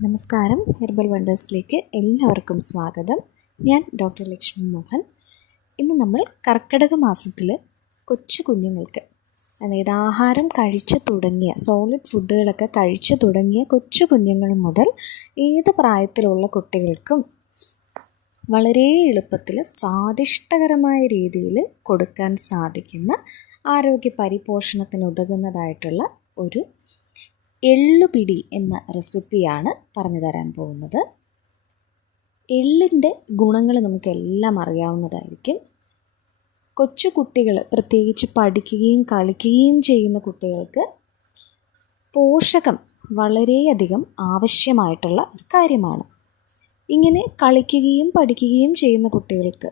നമസ്കാരം. ഹെർബൽ വണ്ടേഴ്സിലേക്ക് എല്ലാവർക്കും സ്വാഗതം. ഞാൻ ഡോക്ടർ ലക്ഷ്മി മോഹൻ. ഇന്ന് നമ്മൾ കർക്കിടക മാസത്തിൽ കൊച്ചു കുഞ്ഞുങ്ങൾക്ക് അതായത് ആഹാരം കഴിച്ചു തുടങ്ങിയ സോളിഡ് ഫുഡുകളൊക്കെ കഴിച്ചു തുടങ്ങിയ കൊച്ചു കുഞ്ഞുങ്ങൾ മുതൽ ഏത് പ്രായത്തിലുള്ള കുട്ടികൾക്കും വളരെ എളുപ്പത്തിൽ സ്വാദിഷ്ടകരമായ രീതിയിൽ കൊടുക്കാൻ സാധിക്കുന്ന ആരോഗ്യ പരിപോഷണത്തിന് ഉതകുന്നതായിട്ടുള്ള ഒരു എള്ളുപിടി എന്ന റെസിപ്പിയാണ് പറഞ്ഞു തരാൻ പോകുന്നത്. എള്ളിന്റെ ഗുണങ്ങൾ നമുക്കെല്ലാം അറിയാവുന്നതായിരിക്കും. കൊച്ചു കുട്ടികൾ പ്രത്യേകിച്ച് പഠിക്കുകയും കളിക്കുകയും ചെയ്യുന്ന കുട്ടികൾക്ക് പോഷകം വളരെയധികം ആവശ്യമായിട്ടുള്ള ഒരു കാര്യമാണ്. ഇങ്ങനെ കളിക്കുകയും പഠിക്കുകയും ചെയ്യുന്ന കുട്ടികൾക്ക്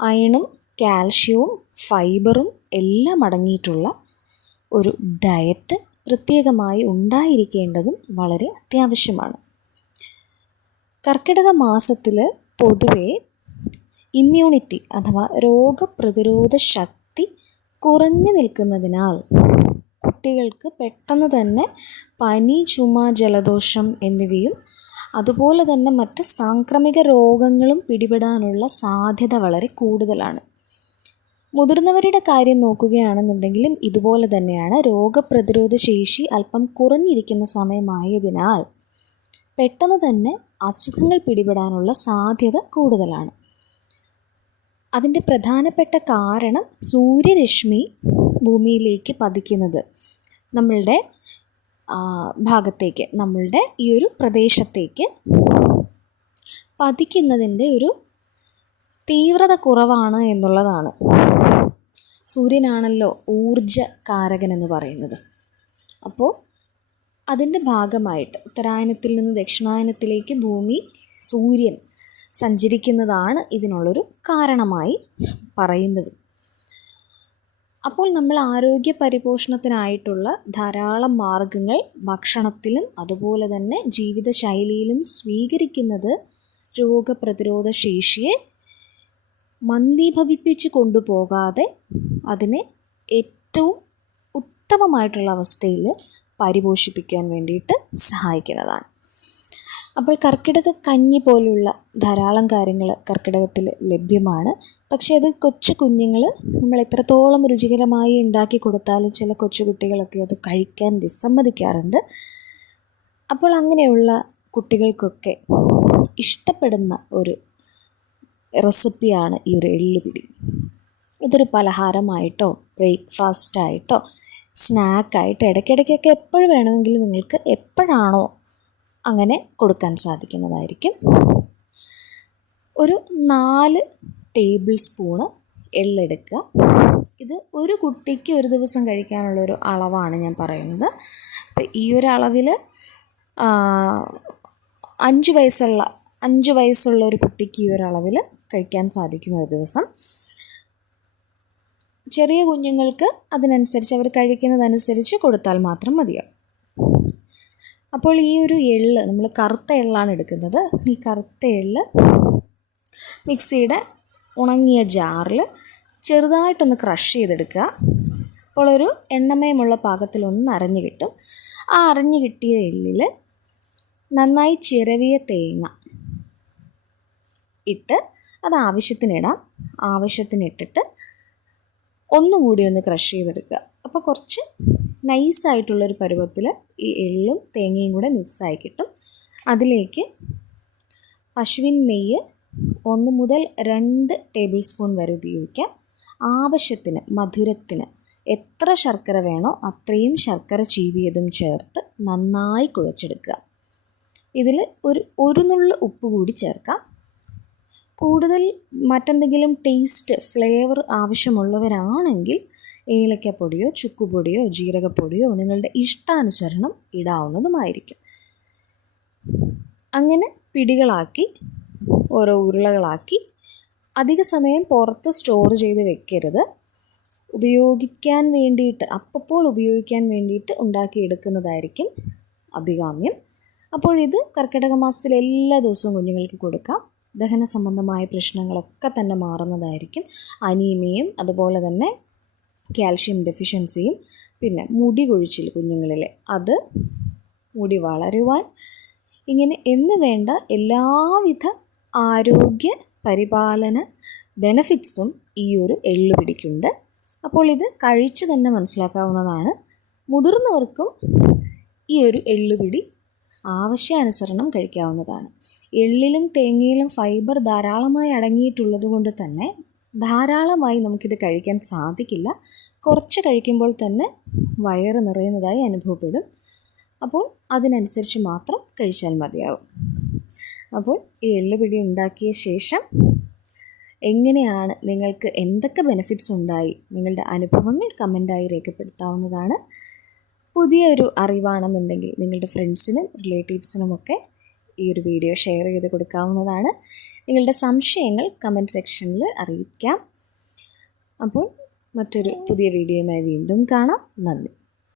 അയണും കാൽഷ്യവും ഫൈബറും എല്ലാം അടങ്ങിയിട്ടുള്ള ഒരു ഡയറ്റ് പ്രത്യേകമായി ഉണ്ടായിരിക്കേണ്ടതും വളരെ അത്യാവശ്യമാണ്. കർക്കിടക മാസത്തിൽ പൊതുവേ ഇമ്മ്യൂണിറ്റി അഥവാ രോഗപ്രതിരോധ ശക്തി കുറഞ്ഞു നിൽക്കുന്നതിനാൽ കുട്ടികൾക്ക് പെട്ടെന്ന് തന്നെ പനി ചുമ ജലദോഷം എന്നിവയും അതുപോലെ തന്നെ മറ്റ് സാംക്രമിക രോഗങ്ങളും പിടിപെടാനുള്ള സാധ്യത വളരെ കൂടുതലാണ്. മുതിർന്നവരുടെ കാര്യം നോക്കുകയാണെന്നുണ്ടെങ്കിലും ഇതുപോലെ തന്നെയാണ് രോഗപ്രതിരോധ ശേഷി അല്പം കുറഞ്ഞിരിക്കുന്ന സമയമായതിനാൽ പെട്ടെന്ന് തന്നെ അസുഖങ്ങൾ പിടിപെടാനുള്ള സാധ്യത കൂടുതലാണ്. അതിന്റെ പ്രധാനപ്പെട്ട കാരണം സൂര്യരശ്മി ഭൂമിയിലേക്ക് പതിക്കുന്നത് നമ്മളുടെ ഭാഗത്തേക്ക് നമ്മളുടെ ഈ ഒരു പ്രദേശത്തേക്ക് പതിക്കുന്നതിന്റെ ഒരു തീവ്രത കുറവാണ് എന്നുള്ളതാണ്. സൂര്യനാണല്ലോ ഊർജ കാരകൻ എന്ന് പറയുന്നത്. അപ്പോൾ അതിന്റെ ഭാഗമായിട്ട് ഉത്തരായനത്തിൽ നിന്ന് ദക്ഷിണായനത്തിലേക്ക് ഭൂമി സൂര്യൻ സഞ്ചരിക്കുന്നതാണ് ഇതിനുള്ളൊരു കാരണമായി പറയുന്നത്. അപ്പോൾ നമ്മൾ ആരോഗ്യ പരിപോഷണത്തിനായിട്ടുള്ള ധാരാളം മാർഗങ്ങൾ ഭക്ഷണത്തിലും അതുപോലെ തന്നെ ജീവിതശൈലിയിലും സ്വീകരിക്കുന്നത് രോഗപ്രതിരോധ ശേഷിയെ മന്ദീഭവിപ്പിച്ച് കൊണ്ടുപോകാതെ അതിനെ ഏറ്റവും ഉത്തമമായിട്ടുള്ള അവസ്ഥയിൽ പരിപോഷിപ്പിക്കാൻ വേണ്ടിയിട്ട് സഹായിക്കുന്നതാണ്. അപ്പോൾ കർക്കിടക കഞ്ഞി പോലുള്ള ധാരാളം കാര്യങ്ങൾ കർക്കിടകത്തിൽ ലഭ്യമാണ്. പക്ഷേ അത് കൊച്ചു കുഞ്ഞുങ്ങൾ നമ്മൾ എത്രത്തോളം രുചികരമായി ഉണ്ടാക്കി കൊടുത്താലും ചില കൊച്ചു കുട്ടികളൊക്കെ അത് കഴിക്കാൻ വിസമ്മതിക്കാറുണ്ട്. അപ്പോൾ അങ്ങനെയുള്ള കുട്ടികൾക്കൊക്കെ ഇഷ്ടപ്പെടുന്ന ഒരു റെസിപ്പിയാണ് ഈ ഒരു എള്ളുപിടി. ഇതൊരു പലഹാരമായിട്ടോ ബ്രേക്ക്ഫാസ്റ്റായിട്ടോ സ്നാക്കായിട്ട് ഇടയ്ക്കിടയ്ക്കൊക്കെ എപ്പോഴും വേണമെങ്കിലും നിങ്ങൾക്ക് എപ്പോഴാണോ അങ്ങനെ കൊടുക്കാൻ സാധിക്കുന്നതായിരിക്കും. ഒരു നാല് ടേബിൾ സ്പൂണ് എള്ളെടുക്കുക. ഇത് ഒരു കുട്ടിക്ക് ഒരു ദിവസം കഴിക്കാനുള്ള ഒരു അളവാണ് ഞാൻ പറയുന്നത്. അപ്പോൾ ഈ ഒരു അളവിൽ അഞ്ച് വയസ്സുള്ള അഞ്ച് വയസ്സുള്ള ഒരു കുട്ടിക്ക് ഈ ഒരു അളവിൽ കഴിക്കാൻ സാധിക്കും ഒരു ദിവസം. ചെറിയ കുഞ്ഞുങ്ങൾക്ക് അതിനനുസരിച്ച് അവർ കഴിക്കുന്നതനുസരിച്ച് കൊടുത്താൽ മാത്രം മതിയാവും. അപ്പോൾ ഈ ഒരു എള്ള് നമ്മൾ കറുത്ത എള്ളാണ് എടുക്കുന്നത്. ഈ കറുത്ത എള്ള് മിക്സിയുടെ ഉണങ്ങിയ ജാറിൽ ചെറുതായിട്ടൊന്ന് ക്രഷ് ചെയ്തെടുക്കുക. അപ്പോൾ ഒരു എണ്ണമയമുള്ള പാകത്തിലൊന്ന് അരഞ്ഞു കിട്ടും. ആ അരഞ്ഞു കിട്ടിയ എള്ളിൽ നന്നായി ചിരവിയ തേങ്ങ ഇട്ട് അത് ആവശ്യത്തിനിടാം ആവശ്യത്തിനിട്ടിട്ട് ഒന്നുകൂടി ഒന്ന് ക്രഷ് ചെയ്തെടുക്കുക. അപ്പോൾ കുറച്ച് നൈസായിട്ടുള്ളൊരു പരുവത്തിൽ ഈ എള്ളും തേങ്ങയും കൂടെ മിക്സായി കിട്ടും. അതിലേക്ക് പശുവിൻ നെയ്യ് ഒന്ന് മുതൽ രണ്ട് ടേബിൾ സ്പൂൺ വരെ ഉപയോഗിക്കാം. ആവശ്യത്തിന് മധുരത്തിന് എത്ര ശർക്കര വേണോ അത്രയും ശർക്കര ചീവിയതും ചേർത്ത് നന്നായി കുഴച്ചെടുക്കുക. ഇതിൽ ഒരു ഒരു നുള്ളു ഉപ്പ് കൂടി ചേർക്കാം. കൂടുതൽ മറ്റെന്തെങ്കിലും ടേസ്റ്റ് ഫ്ലേവർ ആവശ്യമുള്ളവരാണെങ്കിൽ ഏലക്കപ്പൊടിയോ ചുക്കുപൊടിയോ ജീരകപ്പൊടിയോ നിങ്ങളുടെ ഇഷ്ടാനുസരണം ഇടാവുന്നതുമായിരിക്കും. അങ്ങനെ പിടികളാക്കി ഓരോ ഉരുളകളാക്കി അധിക സമയം പുറത്ത് സ്റ്റോർ ചെയ്ത് വെക്കരുത്. ഉപയോഗിക്കാൻ വേണ്ടിയിട്ട് അപ്പോൾ ഉപയോഗിക്കാൻ വേണ്ടിയിട്ട് ഉണ്ടാക്കിയെടുക്കുന്നതായിരിക്കും അഭികാമ്യം. അപ്പോൾ ഇത് കർക്കിടക മാസത്തിൽ എല്ലാ ദിവസവും കുഞ്ഞുങ്ങൾക്ക് കൊടുക്കാം. ദഹന സംബന്ധമായ പ്രശ്നങ്ങളൊക്കെ തന്നെ മാറുന്നതായിരിക്കും. അനീമയും അതുപോലെ തന്നെ കാൽഷ്യം ഡെഫിഷ്യൻസിയും പിന്നെ മുടി കൊഴിച്ചിൽ കുഞ്ഞുങ്ങളിൽ അത് മുടി വളരുവാൻ ഇങ്ങനെ എന്ന് വേണ്ട എല്ലാവിധ ആരോഗ്യ പരിപാലന ബെനഫിറ്റ്സും ഈ ഒരു എള്ളു പിടിക്കുണ്ട്. അപ്പോൾ ഇത് കഴിച്ച് തന്നെ മനസ്സിലാക്കാവുന്നതാണ്. മുതിർന്നവർക്കും ഈ ഒരു എള്ളുപിടി ആവശ്യാനുസരണം കഴിക്കാവുന്നതാണ്. എള്ളിലും തേങ്ങയിലും ഫൈബർ ധാരാളമായി അടങ്ങിയിട്ടുള്ളത് കൊണ്ട് തന്നെ ധാരാളമായി നമുക്കിത് കഴിക്കാൻ സാധിക്കില്ല. കുറച്ച് കഴിക്കുമ്പോൾ തന്നെ വയറ് നിറയുന്നതായി അനുഭവപ്പെടും. അപ്പോൾ അതിനനുസരിച്ച് മാത്രം കഴിച്ചാൽ മതിയാവും. അപ്പോൾ ഈ എള്ളുപിടി ഉണ്ടാക്കിയ ശേഷം എങ്ങനെയാണ് നിങ്ങൾക്ക് എന്തൊക്കെ ബെനിഫിറ്റ്സ് ഉണ്ടായി? നിങ്ങളുടെ അനുഭവങ്ങൾ കമന്റായി രേഖപ്പെടുത്താവുന്നതാണ്. പുതിയൊരു അറിവാണെന്നുണ്ടെങ്കിൽ നിങ്ങളുടെ ഫ്രണ്ട്സിനും റിലേറ്റീവ്സിനുമൊക്കെ ഈ ഒരു വീഡിയോ ഷെയർ ചെയ്ത് കൊടുക്കാവുന്നതാണ്. നിങ്ങളുടെ സംശയങ്ങൾ കമന്റ് സെക്ഷനിൽ അറിയിക്കാം. അപ്പോൾ മറ്റൊരു പുതിയ വീഡിയോയുമായി വീണ്ടും കാണാം. നന്ദി.